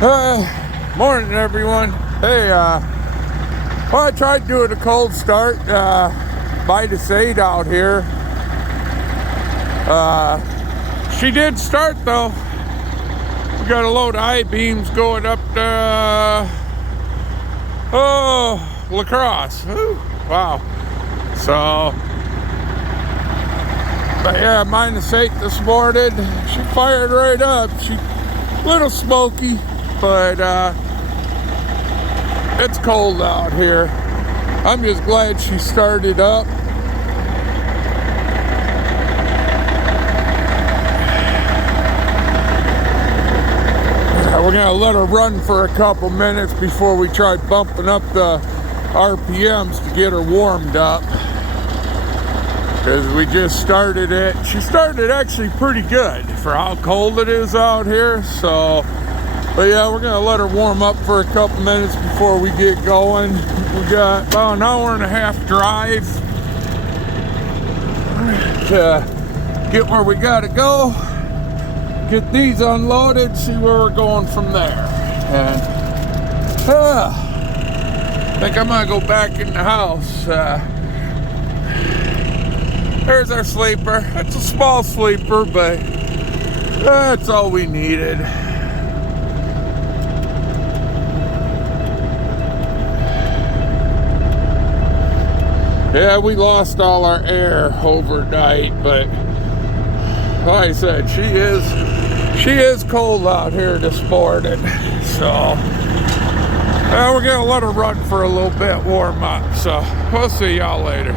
Morning, everyone. Hey, well, I tried doing a cold start, -8 out here. She did start, though. We got a load of I-beams going up to, La Crosse. Ooh, wow. So, but yeah, -8 this morning. She fired right up. She a little smoky, but it's cold out here. I'm just glad she started up. We're gonna let her run for a couple minutes before we try bumping up the RPMs to get her warmed up. Because we just started it. She started actually pretty good for how cold it is out here. So, but yeah, we're gonna let her warm up for a couple minutes before we get going. We got about an hour and a half drive to get where we gotta go. Get these unloaded, see where we're going from there. And I think I might go back in the house. There's our sleeper. It's a small sleeper, but that's all we needed. Yeah, we lost all our air overnight, but like I said, she is cold out here this morning. So we're gonna let her run for a little bit, warm up. So we'll see y'all later.